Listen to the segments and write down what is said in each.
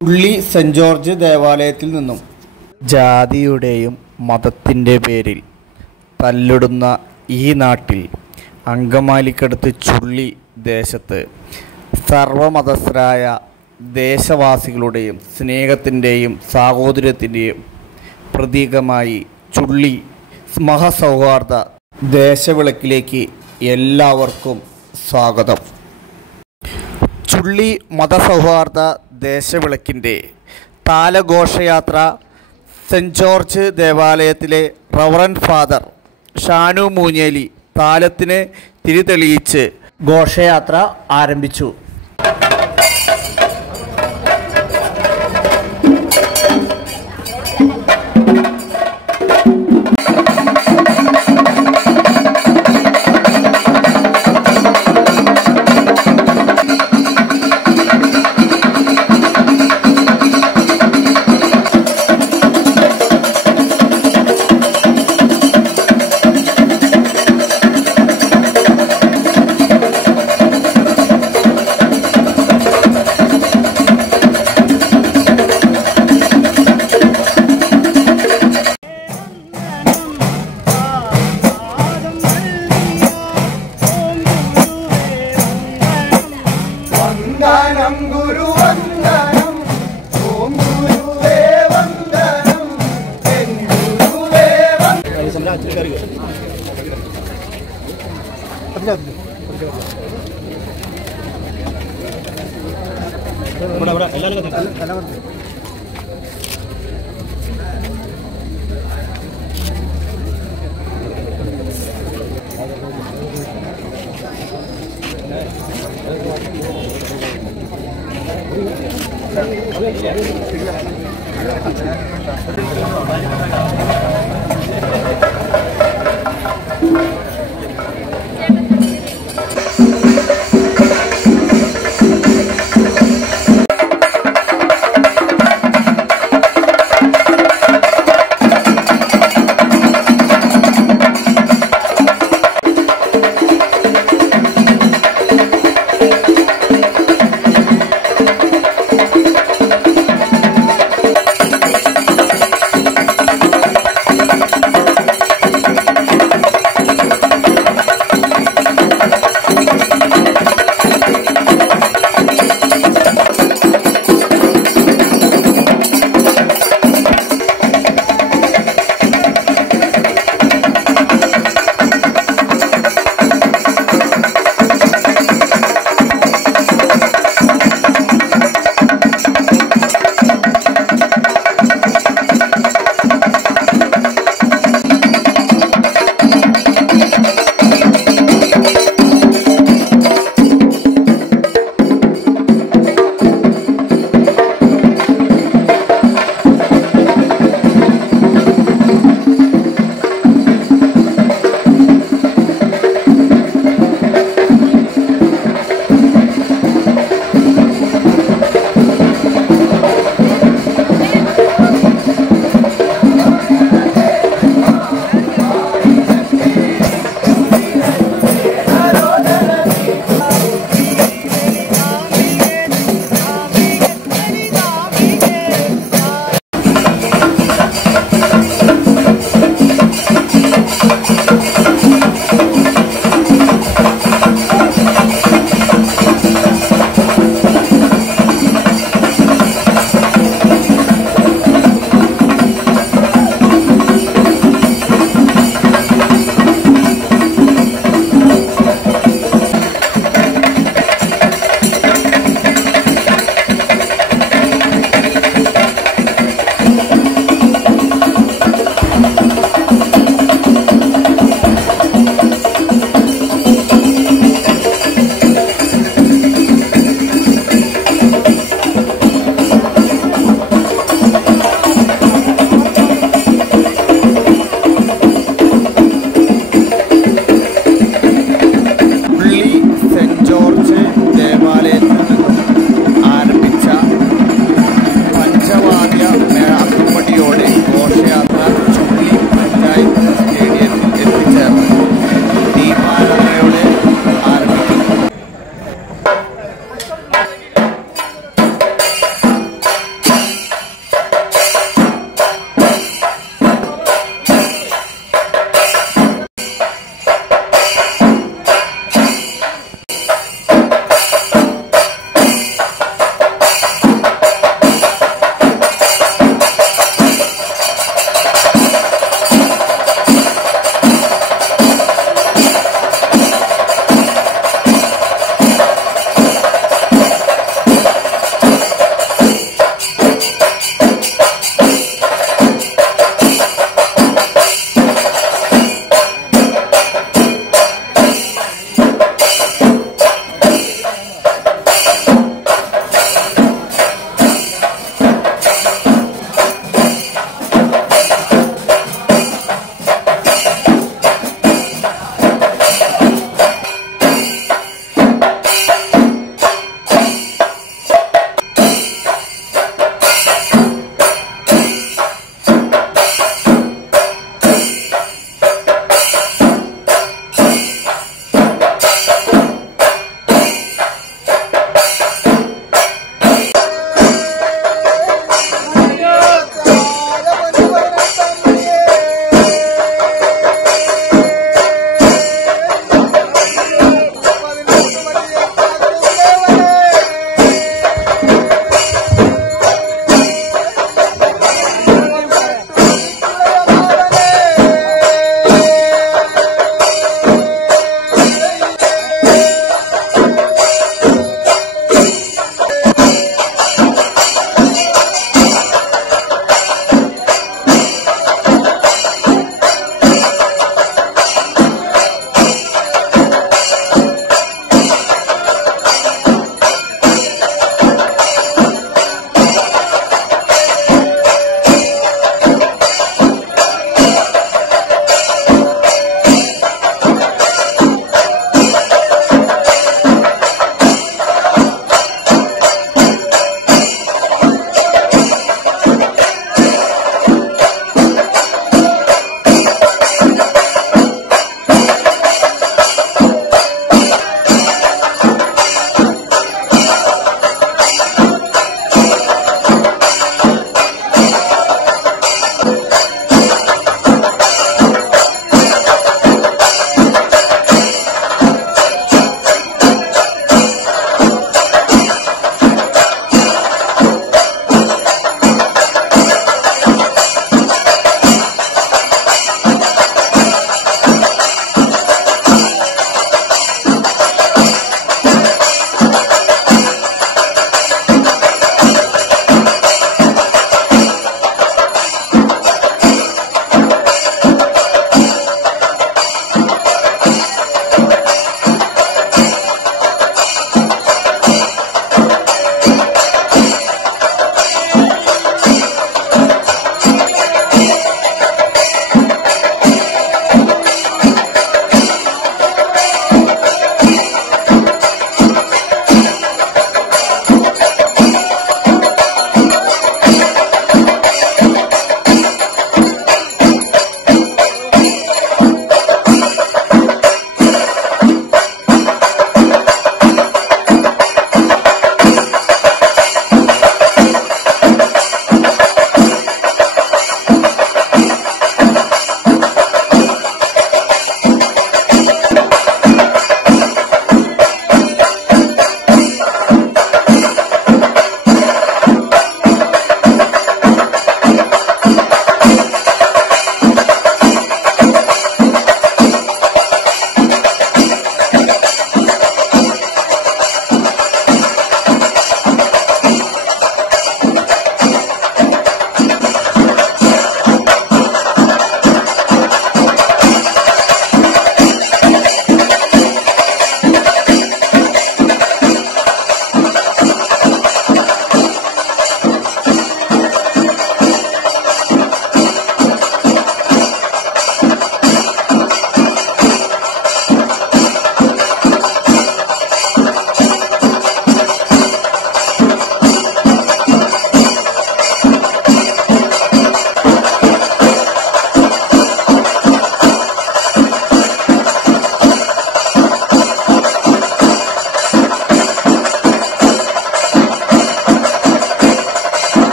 ചുള്ളി saint George ദേവാലയത്തിൽ നിന്നും ജാതിയുടെയും മതത്തിൻ്റെ പേരിൽ തല്ലിടുന്ന ഈ നാട്ടിൽ അങ്കമാലിക്കടുത്ത് ചുള്ളി ദേശത്ത് സർവമതസ്ഥരായ ദേശവാസികളുടെയും സ്നേഹത്തിൻ്റെയും സാഹോദര്യത്തിൻ്റെയും പ്രതീകമായി ചുള്ളി മഹാസൗഹാർദ്ദ ദേശവിളക്കിലേക്ക് എല്ലാവർക്കും സ്വാഗതം. ചുള്ളി മതസൗഹാർദ്ദ ദേശവിളക്കിൻ്റെ താലഘോഷയാത്ര സെൻറ്റ് ജോർജ് ദേവാലയത്തിലെ റവറൻഡ് ഫാദർ ഷാനു മൂഞ്ഞേലി താലത്തിന് തിരിതെളിയിച്ച് ഘോഷയാത്ര ആരംഭിച്ചു. വന്ദനം ഗുരു വന്ദനം ഓം ഗുരുവേ വന്ദനം എൻ ഗുരുവേ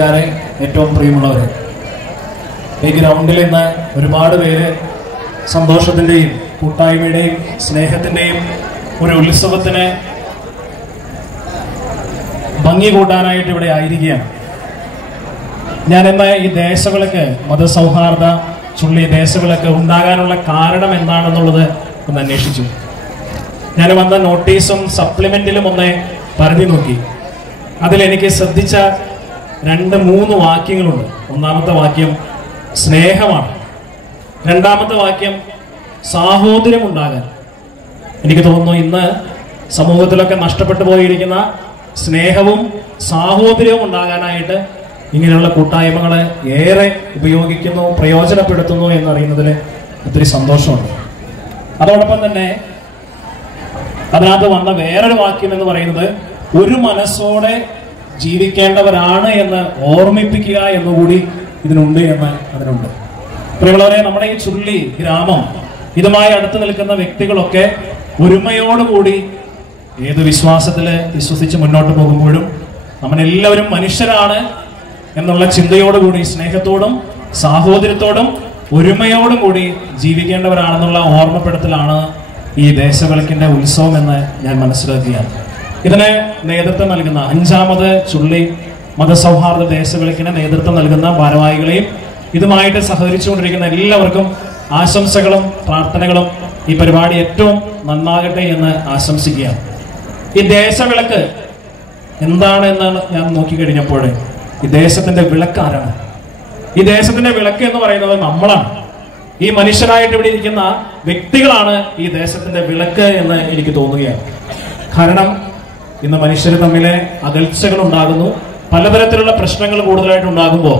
നാട്ടുകാരെ, ഏറ്റവും പ്രിയമുള്ളവരെ, ഈ ഗ്രൗണ്ടിൽ ഇന്ന് ഒരുപാട് പേര് സന്തോഷത്തിൻ്റെയും കൂട്ടായ്മയുടെയും സ്നേഹത്തിൻ്റെയും ഒരു ഉത്സവത്തിന് ഭംഗി കൂട്ടാനായിട്ട് ഇവിടെ ആയിരിക്കുകയാണ്. ഞാനെന്ന ഈ ദേശവിളക്ക്, മതസൗഹാർദ്ദ ചുള്ളി ദേശവിളക്ക് ഉണ്ടാകാനുള്ള കാരണം എന്താണെന്നുള്ളത് ഒന്ന് അന്വേഷിച്ചു. ഞാൻ വന്ന നോട്ടീസും സപ്ലിമെന്റിലും ഒന്ന് പരതി നോക്കി. അതിലെനിക്ക് ശ്രദ്ധിച്ച 2-3 വാക്യങ്ങളുണ്ട്. ഒന്നാമത്തെ വാക്യം സ്നേഹമാണ്. രണ്ടാമത്തെ വാക്യം സാഹോദര്യം ഉണ്ടാകാൻ. എനിക്ക് തോന്നുന്നു ഇന്ന് സമൂഹത്തിലൊക്കെ നഷ്ടപ്പെട്ടു പോയിരിക്കുന്ന സ്നേഹവും സാഹോദര്യവും ഉണ്ടാകാനായിട്ട് ഇങ്ങനെയുള്ള കൂട്ടായ്മകളെ ഏറെ ഉപയോഗിക്കുന്നു, പ്രയോജനപ്പെടുത്തുന്നു എന്നറിയുന്നതിൽ ഒത്തിരി സന്തോഷമുണ്ട്. അതോടൊപ്പം തന്നെ അതിനകത്ത് വന്ന വേറൊരു വാക്യം എന്ന് പറയുന്നത് ഒരു മനസ്സോടെ ജീവിക്കേണ്ടവരാണ് എന്ന് ഓർമ്മിപ്പിക്കുക എന്നുകൂടി ഇതിനുണ്ട് അതിനുണ്ട്. പ്രിയമുള്ളവരെ, നമ്മുടെ ഈ ചുള്ളി ഗ്രാമം, ഇതുമായി അടുത്ത് നിൽക്കുന്ന വ്യക്തികളൊക്കെ ഒരുമയോടുകൂടി ഏത് വിശ്വാസത്തില് വിശ്വസിച്ച് മുന്നോട്ട് പോകുമ്പോഴും നമ്മളെല്ലാവരും മനുഷ്യരാണ് എന്നുള്ള ചിന്തയോടുകൂടി, സ്നേഹത്തോടും സാഹോദര്യത്തോടും ഒരുമയോടും കൂടി ജീവിക്കേണ്ടവരാണെന്നുള്ള ഓർമ്മപ്പെടുത്തലാണ് ഈ ദേശവിളക്കിന്റെ ഉത്സവം എന്ന് ഞാൻ മനസ്സിലാക്കുകയാണ്. ഇതിന് നേതൃത്വം നൽകുന്ന 5ാമത് ചുള്ളി മതസൗഹാർദ്ദ ദേശവിളക്കിന് നേതൃത്വം നൽകുന്ന ഭാരവാഹികളെയും ഇതുമായിട്ട് സഹകരിച്ചുകൊണ്ടിരിക്കുന്ന എല്ലാവർക്കും ആശംസകളും പ്രാർത്ഥനകളും. ഈ പരിപാടി ഏറ്റവും നന്നാകട്ടെ എന്ന് ആശംസിക്കുകയാണ്. ഈ ദേശവിളക്ക് എന്താണ് എന്നാണ് ഞാൻ നോക്കിക്കഴിഞ്ഞപ്പോൾ, ഈ ദേശത്തിന്റെ വിളക്ക് ആരാണ്? ഈ ദേശത്തിന്റെ വിളക്ക് എന്ന് പറയുന്നത് നമ്മളാണ്. ഈ മനുഷ്യരായിട്ട് ഇവിടെ ഇരിക്കുന്ന വ്യക്തികളാണ് ഈ ദേശത്തിന്റെ വിളക്ക് എന്ന് എനിക്ക് തോന്നുകയാണ്. കാരണം ഇന്ന് മനുഷ്യർ തമ്മിലെ അകൽച്ചകൾ ഉണ്ടാകുന്നു, പലതരത്തിലുള്ള പ്രശ്നങ്ങൾ കൂടുതലായിട്ട് ഉണ്ടാകുമ്പോൾ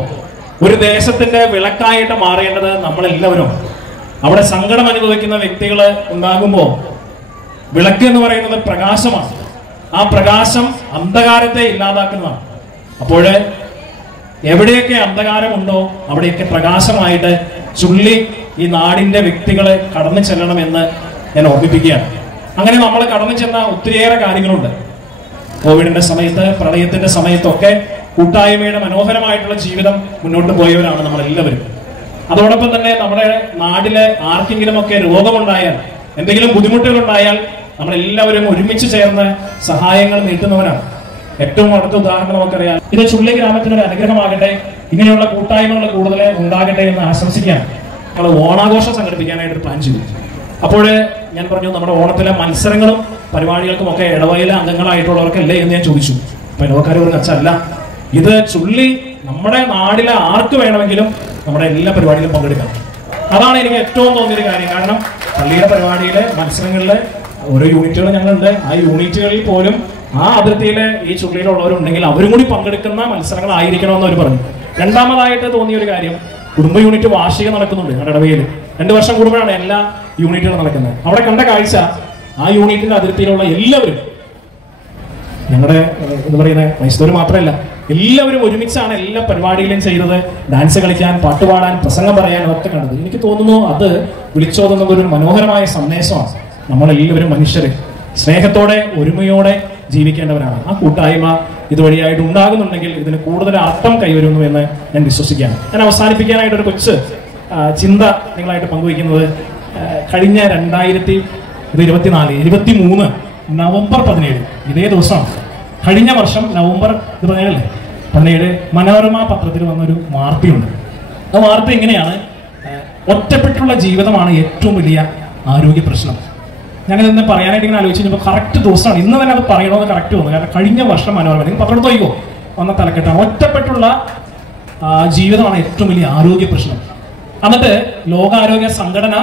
ഒരു ദേശത്തിന്റെ വിളക്കായിട്ട് മാറേണ്ടത് നമ്മളെല്ലാവരും. അവിടെ സങ്കടം അനുഭവിക്കുന്ന വ്യക്തികൾ ഉണ്ടാകുമ്പോൾ വിളക്ക് എന്ന് പറയുന്നത് പ്രകാശമാണ്. ആ പ്രകാശം അന്ധകാരത്തെ ഇല്ലാതാക്കുന്നതാണ്. അപ്പോൾ എവിടെയൊക്കെ അന്ധകാരമുണ്ടോ അവിടെയൊക്കെ പ്രകാശമായിട്ട് ചുള്ളി ഈ നാടിന്റെ വ്യക്തികളെ കടന്നു ചെല്ലണമെന്ന് ഞാൻ ഓർമ്മിപ്പിക്കുകയാണ്. അങ്ങനെ നമ്മൾ കടന്നു ചെന്ന ഒത്തിരിയേറെ കാര്യങ്ങളുണ്ട്. കോവിഡിന്റെ സമയത്ത്, പ്രളയത്തിന്റെ സമയത്തൊക്കെ കൂട്ടായ്മയുടെ മനോഹരമായിട്ടുള്ള ജീവിതം മുന്നോട്ട് പോയവരാണ് നമ്മളെല്ലാവരും. അതോടൊപ്പം തന്നെ നമ്മുടെ നാട്ടിലെ ആർക്കെങ്കിലും ഒക്കെ രോഗമുണ്ടായാൽ, എന്തെങ്കിലും ബുദ്ധിമുട്ടുകളുണ്ടായാൽ നമ്മളെല്ലാവരും ഒരുമിച്ച് ചേർന്ന് സഹായങ്ങൾ നീട്ടുന്നവരാണ്. ഏറ്റവും അടുത്ത ഉദാഹരണം നമുക്കറിയാം. ഇത് ചുള്ളി ഗ്രാമത്തിനൊരു അനുഗ്രഹമാകട്ടെ, ഇങ്ങനെയുള്ള കൂട്ടായ്മകൾ കൂടുതൽ ഉണ്ടാകട്ടെ എന്ന് ആശംസിക്കുകയാണ്. ഞങ്ങൾ ഓണാഘോഷം സംഘടിപ്പിക്കാനായിട്ട് പ്ലാൻ ചെയ്തു. അപ്പോൾ ഞാൻ പറഞ്ഞു, നമ്മുടെ ഓണത്തിലെ മത്സരങ്ങളും പരിപാടികൾക്കും ഒക്കെ ഇടവയിലെ അംഗങ്ങളായിട്ടുള്ളവർക്കല്ലേ എന്ന് ഞാൻ ചോദിച്ചു. അപ്പൊ ഇടവക്കാർ ഒരു കച്ചല്ല, ഇത് ചുള്ളി നമ്മുടെ നാടിലെ ആർക്ക് വേണമെങ്കിലും നമ്മുടെ എല്ലാ പരിപാടിയിലും പങ്കെടുക്കാം. അതാണ് എനിക്ക് ഏറ്റവും തോന്നിയൊരു കാര്യം. കാരണം പള്ളിയുടെ പരിപാടിയിലെ മത്സരങ്ങളിലെ ഓരോ യൂണിറ്റുകൾ ഞങ്ങളുണ്ട്. ആ യൂണിറ്റുകളിൽ പോലും ആ അതിർത്തിയിലെ ഈ ചുള്ളിയിലുള്ളവരുണ്ടെങ്കിൽ അവരും കൂടി പങ്കെടുക്കുന്ന മത്സരങ്ങളായിരിക്കണമെന്ന് അവർ പറഞ്ഞു. രണ്ടാമതായിട്ട് തോന്നിയൊരു കാര്യം, കുടുംബ യൂണിറ്റ് വാർഷികം നടക്കുന്നുണ്ട് ഞങ്ങളുടെ ഇടവയിൽ. 2 വർഷം കൂടുമ്പോഴാണ് എല്ലാ യൂണിറ്റുകളും നടക്കുന്നത്. അവിടെ കണ്ട കാഴ്ച, ആ യൂണിറ്റിന്റെ അതിർത്തിയിലുള്ള എല്ലാവരും, ഞങ്ങളുടെ എന്താ പറയുന്നത്, ക്രൈസ്തവർ മാത്രമല്ല, എല്ലാവരും ഒരുമിച്ചാണ് എല്ലാ പരിപാടിയിലും ചെയ്തത്. ഡാൻസ് കളിക്കാൻ, പാട്ടുപാടാൻ, പ്രസംഗം പറയാനും ഒക്കെ കണ്ടത്. എനിക്ക് തോന്നുന്നു അത് വിളിച്ചോതുന്നത് ഒരു മനോഹരമായ സന്ദേശമാണ്. നമ്മളെല്ലാവരും മനുഷ്യരെ സ്നേഹത്തോടെ ഒരുമയോടെ ജീവിക്കേണ്ടവരാണ്. ആ കൂട്ടായ്മ ഇതുവഴിയായിട്ട് ഉണ്ടാകുന്നുണ്ടെങ്കിൽ ഇതിന് കൂടുതൽ അർത്ഥം കൈവരുന്നു എന്ന് ഞാൻ വിശ്വസിക്കുകയാണ്. ഞാൻ അവസാനിപ്പിക്കാനായിട്ടൊരു കൊച്ചു ചിന്ത നിങ്ങളായിട്ട് പങ്കുവയ്ക്കുന്നത്, കഴിഞ്ഞ 2023 നവംബർ 17 ഇതേ ദിവസമാണ്. കഴിഞ്ഞ വർഷം നവംബർ 17 മനോരമ പത്രത്തിൽ വന്നൊരു വാർത്തയുണ്ട്. ആ വാർത്ത ഇങ്ങനെയാണ്: ഒറ്റപ്പെട്ടുള്ള ജീവിതമാണ് ഏറ്റവും വലിയ ആരോഗ്യ പ്രശ്നം. ഞാനിതെന്ന് പറയാനായിട്ട് ഇങ്ങനെ ആലോചിച്ച് കഴിഞ്ഞപ്പോൾ കറക്റ്റ് ദിവസമാണ്. ഇന്ന് തന്നെ അത് പറയണമെന്ന് കറക്റ്റ് തോന്നുന്നു. കാരണം കഴിഞ്ഞ വർഷം മനോരമ, നിങ്ങൾ പത്രത്തിൽ നോക്കിക്കോ, വന്ന തലക്കെട്ടാണ് ഒറ്റപ്പെട്ടുള്ള ജീവിതമാണ് ഏറ്റവും വലിയ ആരോഗ്യ പ്രശ്നം. എന്നിട്ട് ലോകാരോഗ്യ സംഘടന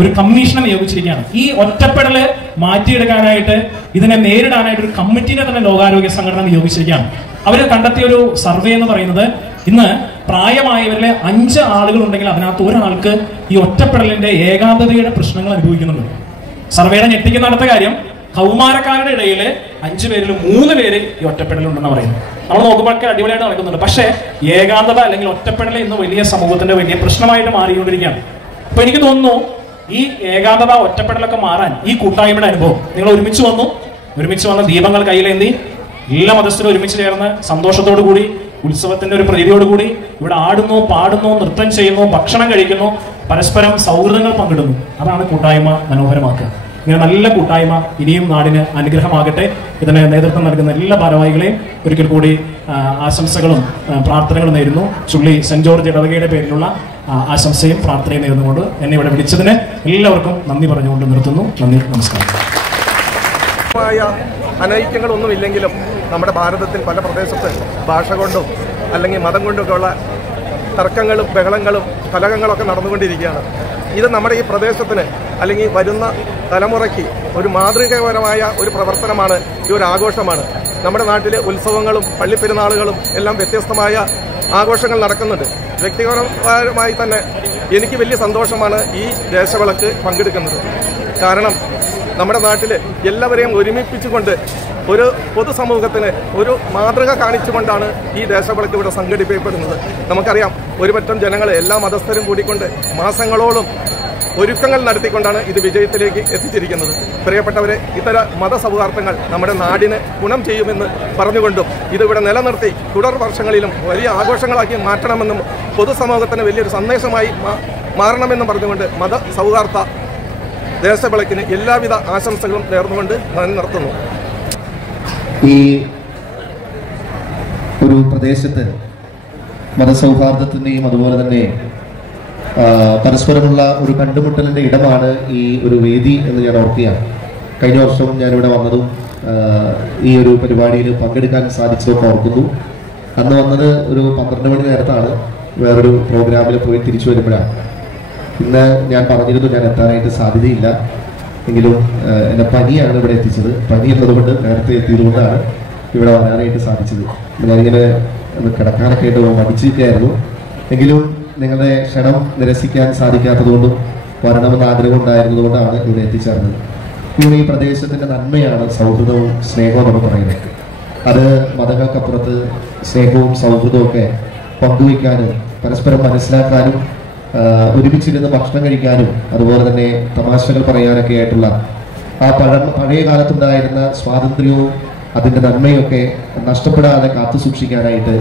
ഒരു കമ്മീഷനെ നിയോഗിച്ചിരിക്കുകയാണ്. ഈ ഒറ്റപ്പെടല് മാറ്റിയെടുക്കാനായിട്ട്, ഇതിനെ നേരിടാനായിട്ട് ഒരു കമ്മിറ്റിനെ തന്നെ ലോകാരോഗ്യ സംഘടന നിയോഗിച്ചിരിക്കുകയാണ്. അവർ കണ്ടെത്തിയ ഒരു സർവേ എന്ന് പറയുന്നത്, ഇന്ന് പ്രായമായവരിലെ 5 ആളുകൾ ഉണ്ടെങ്കിൽ അതിനകത്ത് ഒരാൾക്ക് ഈ ഒറ്റപ്പെടലിന്റെ ഏകാന്തതയുടെ പ്രശ്നങ്ങൾ അനുഭവിക്കുന്നുണ്ട്. സർവേയുടെ ഞെട്ടിക്കുന്ന അടുത്ത കാര്യം, കൗമാരക്കാരുടെ ഇടയിൽ 5 പേരിൽ 3 പേര് ഈ ഒറ്റപ്പെടലുണ്ടെന്ന് പറയുന്നത്. നമ്മൾ നോക്കുമ്പോഴൊക്കെ അടിപൊളിയായിട്ട് നടക്കുന്നുണ്ട്. പക്ഷേ ഏകാന്തത അല്ലെങ്കിൽ ഒറ്റപ്പെടൽ ഇന്ന് വലിയ സമൂഹത്തിന്റെ വലിയ പ്രശ്നമായിട്ട് മാറിക്കൊണ്ടിരിക്കുകയാണ്. അപ്പൊ എനിക്ക് തോന്നുന്നു ഈ ഏകാന്തത, ഒറ്റപ്പെടലൊക്കെ മാറാൻ ഈ കൂട്ടായ്മയുടെ അനുഭവം, നിങ്ങൾ ഒരുമിച്ച് വന്ന് ദീപങ്ങൾ കയ്യിലേന്തി എല്ലാ മതസ്ഥരും ഒരുമിച്ച് ചേർന്ന് സന്തോഷത്തോടു കൂടി ഉത്സവത്തിന്റെ ഒരു പ്രീതിയോടുകൂടി ഇവിടെ ആടുന്നു, പാടുന്നു, നൃത്തം ചെയ്യുന്നു, ഭക്ഷണം കഴിക്കുന്നു, പരസ്പരം സൗഹൃദങ്ങൾ പങ്കിടുന്നു. അതാണ് കൂട്ടായ്മ മനോഹരമാക്കുക. ഇങ്ങനെ നല്ല കൂട്ടായ്മ ഇനിയും നാടിന് അനുഗ്രഹമാകട്ടെ. ഇതിന് നേതൃത്വം നൽകുന്ന എല്ലാ ഭാരവാഹികളെയും ഒരിക്കൽ കൂടി ആശംസകളും പ്രാർത്ഥനകളും നേരുന്നു. ചുള്ളി സെന്റ് ജോർജ് ഇടവകയുടെ പേരിലുള്ള ആശംസയും പ്രാർത്ഥനയും നേർന്നുകൊണ്ട് എന്നെ ഇവിടെ വിളിച്ചതിന് എല്ലാവർക്കും നന്ദി പറഞ്ഞുകൊണ്ട് നിർത്തുന്നു. നന്ദി, നമസ്കാരം. അനൈക്യങ്ങളൊന്നുമില്ലെങ്കിലും നമ്മുടെ ഭാരതത്തിൽ പല പ്രദേശത്ത് ഭാഷ കൊണ്ടും അല്ലെങ്കിൽ മതം കൊണ്ടൊക്കെയുള്ള തർക്കങ്ങളും ബഹളങ്ങളും കലഹങ്ങളൊക്കെ നടന്നുകൊണ്ടിരിക്കുകയാണ്. ഇത് നമ്മുടെ ഈ പ്രദേശത്തിന് അല്ലെങ്കിൽ വരുന്ന തലമുറയ്ക്ക് ഒരു മാതൃകാപരമായ ഒരു പ്രവർത്തനമാണ്, ഈ ഒരു ആഘോഷമാണ്. നമ്മുടെ നാട്ടിലെ ഉത്സവങ്ങളും പള്ളിപ്പെരുന്നാളുകളും എല്ലാം വ്യത്യസ്തമായ ആഘോഷങ്ങൾ നടക്കുന്നുണ്ട്. വ്യക്തിപരമായി തന്നെ എനിക്ക് വലിയ സന്തോഷമാണ് ഈ ദേശവിളക്ക് പങ്കെടുക്കുന്നത്. കാരണം നമ്മുടെ നാട്ടിൽ എല്ലാവരെയും ഒരുമിപ്പിച്ചുകൊണ്ട് ഒരു പൊതുസമൂഹത്തിന് ഒരു മാതൃക കാണിച്ചുകൊണ്ടാണ് ഈ ദേശവിളക്ക് ഇവിടെ സംഘടിപ്പിക്കപ്പെടുന്നത്. നമുക്കറിയാം, ഒരുപറ്റം ജനങ്ങൾ എല്ലാ മതസ്ഥരും കൂടിക്കൊണ്ട് മാസങ്ങളോളം ഒരുക്കങ്ങൾ നടത്തിക്കൊണ്ടാണ് ഇത് വിജയത്തിലേക്ക് എത്തിച്ചിരിക്കുന്നത്. പ്രിയപ്പെട്ടവരെ, ഇത്തരം മതസൗഹാർദ്ദങ്ങൾ നമ്മുടെ നാടിന് ഗുണം ചെയ്യുമെന്ന് പറഞ്ഞുകൊണ്ടും ഇതിവിടെ നിലനിർത്തി തുടർ വർഷങ്ങളിലും വലിയ ആഘോഷങ്ങളാക്കി മാറ്റണമെന്നും പൊതുസമൂഹത്തിന് വലിയൊരു സന്ദേശമായി മാറണമെന്നും പറഞ്ഞുകൊണ്ട് മതസൗഹാർദ്ദ ദേശവിളക്കിന് എല്ലാവിധ ആശംസകളും നേർന്നുകൊണ്ട് ഞാൻ നിർത്തുന്നു. ഈ ഒരു പ്രദേശത്ത് മതസൗഹാർദ്ദത്തിൻ്റെയും അതുപോലെ തന്നെ പരസ്പരമുള്ള ഒരു കണ്ടുമുട്ടലിൻ്റെ ഇടമാണ് ഈ ഒരു വേദി എന്ന് ഞാൻ ഓർക്കുകയാണ്. കഴിഞ്ഞ വർഷവും ഞാനിവിടെ വന്നതും ഈ ഒരു പരിപാടിയിൽ പങ്കെടുക്കാൻ സാധിച്ചതൊക്കെ ഓർക്കുന്നു. അന്ന് വന്നത് ഒരു 12 മണി നേരത്താണ്, വേറൊരു പ്രോഗ്രാമിൽ പോയി തിരിച്ചു വരുമ്പോഴാണ്. ഇന്ന് ഞാൻ പറഞ്ഞിരുന്നു ഞാൻ എത്താനായിട്ട് സാധ്യതയില്ല, എങ്കിലും എൻ്റെ പനിയാണ് ഇവിടെ എത്തിച്ചത്. പനി എന്നതുകൊണ്ട് നേരത്തെ എത്തിയതുകൊണ്ടാണ് ഇവിടെ വരാനായിട്ട് സാധിച്ചത്. ഞാനിങ്ങനെ കിടക്കാനൊക്കെ ആയിട്ട് മടിച്ചിരിക്കുകയായിരുന്നു. എങ്കിലും നിങ്ങളുടെ ക്ഷണം നിരസിക്കാൻ സാധിക്കാത്തതുകൊണ്ടും വരണമെന്ന് ആഗ്രഹം ഉണ്ടായിരുന്നതുകൊണ്ടാണ് ഇവിടെ എത്തിച്ചേർന്നത്. പിന്നെ ഈ പ്രദേശത്തിൻ്റെ നന്മയാണ് സൗഹൃദവും സ്നേഹവും എന്ന് പറയുന്നത്. അത് മതങ്ങൾക്കപ്പുറത്ത് സ്നേഹവും സൗഹൃദവും ഒക്കെ പങ്കുവയ്ക്കാനും പരസ്പരം മനസ്സിലാക്കാനും ഒരുമിച്ചിരുന്ന് ഭക്ഷണം കഴിക്കാനും അതുപോലെ തന്നെ തമാശകൾ പറയാനൊക്കെ ആയിട്ടുള്ള ആ പഴയ കാലത്തുണ്ടായിരുന്ന സ്വാതന്ത്ര്യവും അതിൻ്റെ നന്മയൊക്കെ നഷ്ടപ്പെടാതെ കാത്തു സൂക്ഷിക്കാനായിട്ട്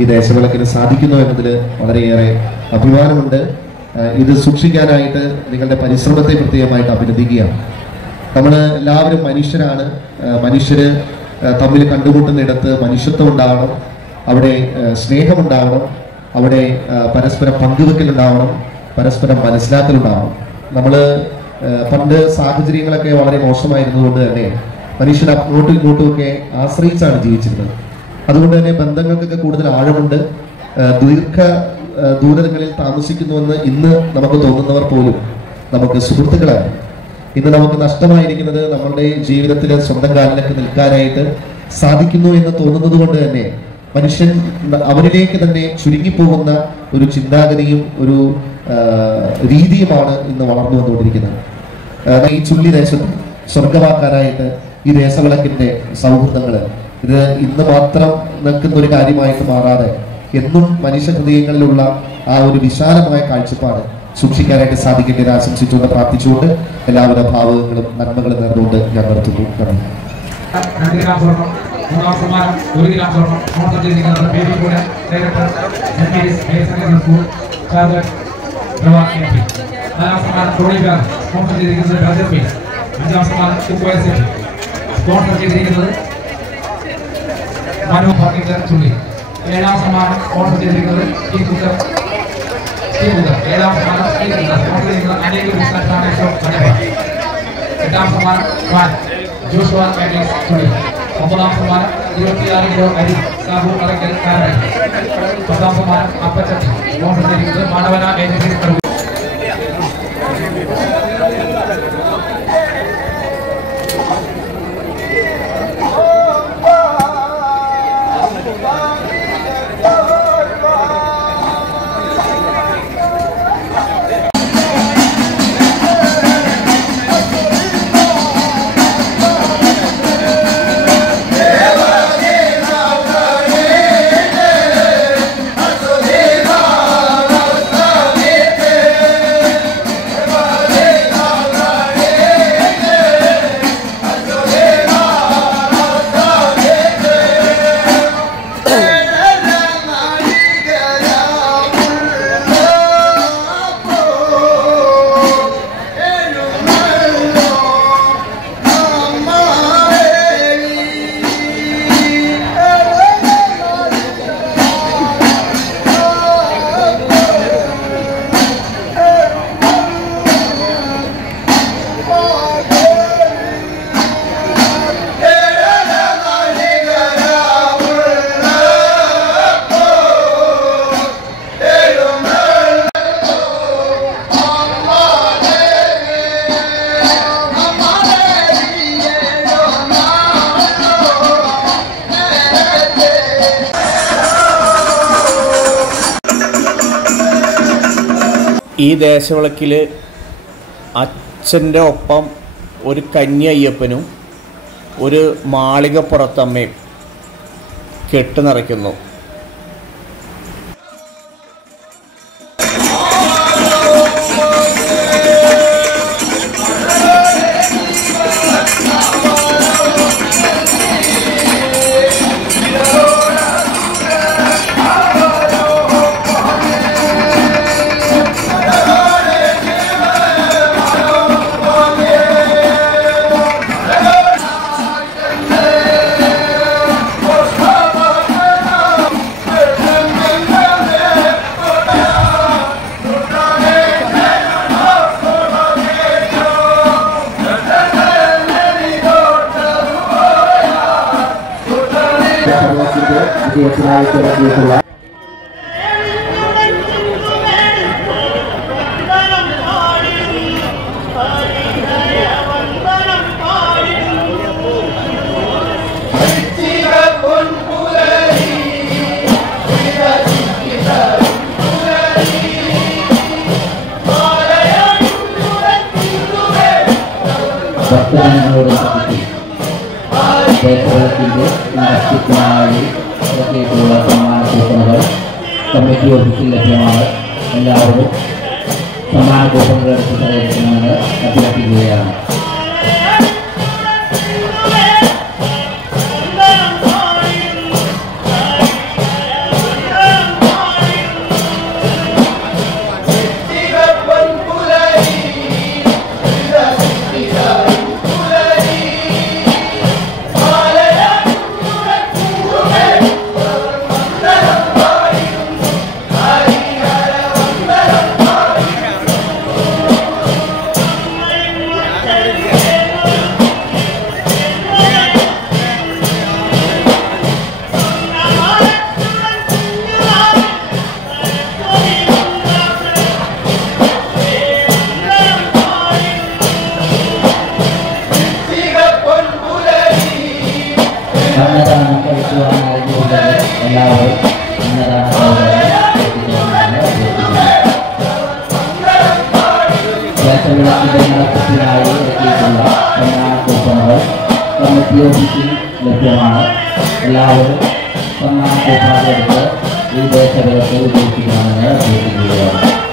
ഈ ദേശവിളക്കിന് സാധിക്കുന്നു എന്നതിൽ വളരെയേറെ അഭിമാനമുണ്ട്. ഇത് സൂക്ഷിക്കാനായിട്ട് നിങ്ങളുടെ പരിശ്രമത്തെ പ്രത്യേകമായിട്ട് അഭിനന്ദിക്കുകയാണ്. നമ്മൾ എല്ലാവരും മനുഷ്യരാണ്. മനുഷ്യര് തമ്മിൽ കണ്ടുമുട്ടുന്നിടത്ത് മനുഷ്യത്വം ഉണ്ടാവണം, അവിടെ സ്നേഹമുണ്ടാവണം, അവിടെ പരസ്പരം പങ്കുവെക്കലുണ്ടാവണം, പരസ്പരം മനസ്സിലാക്കലുണ്ടാവണം. നമ്മൾ പണ്ട് സാഹചര്യങ്ങളൊക്കെ വളരെ മോശമായിരുന്നതുകൊണ്ട് തന്നെ മനുഷ്യൻ അങ്ങോട്ടും ഇങ്ങോട്ടും ഒക്കെ ആശ്രയിച്ചാണ് ജീവിച്ചിരുന്നത്. അതുകൊണ്ട് തന്നെ ബന്ധങ്ങൾക്കൊക്കെ കൂടുതൽ ആഴമുണ്ട്. ദൂരങ്ങളിൽ താമസിക്കുന്നുവെന്ന് ഇന്ന് നമുക്ക് തോന്നുന്നവർ പോലും നമുക്ക് സുഹൃത്തുക്കളാണ്. ഇന്ന് നമുക്ക് നഷ്ടമായിരിക്കുന്നത് നമ്മളുടെ ജീവിതത്തിൽ സ്വന്തം കാലിലൊക്കെ നിൽക്കാനായിട്ട് സാധിക്കുന്നു എന്ന് തോന്നുന്നത് കൊണ്ട് തന്നെ മനുഷ്യൻ അവരിലേക്ക് തന്നെ ചുരുങ്ങിപ്പോകുന്ന ഒരു ചിന്താഗതിയും ഒരു രീതിയുമാണ് ഇന്ന് വളർന്നു വന്നുകൊണ്ടിരിക്കുന്നത്. ഈ ചുള്ളി ദേശത്ത് സ്വർഗമാക്കാനായിട്ട് ഈ ദേശവിളക്കിന്റെ സൗഹൃദങ്ങൾ ഇത് ഇന്ന് മാത്രം നിൽക്കുന്ന ഒരു കാര്യമായിട്ട് മാറാതെ എന്നും മനുഷ്യ ഹൃദയങ്ങളിലുള്ള ആ ഒരു വിശാലമായ കാഴ്ചപ്പാട് സൂക്ഷിക്കാനായിട്ട് സാധിക്കേണ്ടത് ആശംസിച്ചുകൊണ്ട് പ്രാർത്ഥിച്ചുകൊണ്ട് എല്ലാവിധ ഭാവങ്ങളും നന്മകളും നേർന്നുകൊണ്ട് ഞാൻ നിർത്തുന്നു. സ്പോൺസർ ചെയ്തിരിക്കുന്നത് മനു ഫർണിച്ചർ ചുള്ളി. 7ാം സമ്മാനം സ്പോൺസർ ചെയ്തിരിക്കുന്നത് ഏഴാം സമ്മാനം സ്പോൺസർ ചെയ്യുന്നത് അനേക ബിസിനസ് ഫൗണ്ടേഷൻ മലബാർ. 8ാം സമ്മാനം ജോഷുവ മാഗ്നസ് ചുള്ളി. 9ാം സമ്മാനം 26 കിലോ അരി സാബു അറക്കൽ കാരായി. 10ാം സമ്മാനം അപ്പച്ചട്ടി സ്പോൺസർ ചെയ്തിരിക്കുന്നത് മാനവന ഏജൻസി. ഈ ദേശവിളക്കിൽ അച്ഛൻ്റെ ഒപ്പം ഒരു കന്നി അയ്യപ്പനും ഒരു മാളികപ്പുറത്തമ്മയും കെട്ട് നിറയ്ക്കുന്നു. ദേശത്തിന്റെ നഷ്ടത്തിനായി പ്രത്യേകമുള്ള സമ്മാന കൂപ്പണുകൾ കമ്മിറ്റി ഓഫീസിൽ ലഭ്യമാണ്. എല്ലാവരും സമ്മാന കൂപ്പണുകൾ എടുത്ത് സഹകരിക്കണമെന്ന് അഭ്യർത്ഥിക്കുകയാണ്. അന്നദാനം കഴിക്കുവാനായിരുന്നുകൊണ്ട് എല്ലാവരും ദേശവിളക്കിന്റെ നടത്തിപ്പിനായി ഇറക്കിയിട്ടുള്ള സമ്മാന കൂപ്പണുകൾ കമ്മിറ്റി ഓഫീസിൽ ലഭ്യമാണ്. എല്ലാവരും സമ്മാന കൂപ്പണുകൾ എടുത്ത് ഈ ദേശവിളക്ക് ഉപയോഗിക്കണമെന്ന് അഭ്യർത്ഥിക്കുകയാണ്.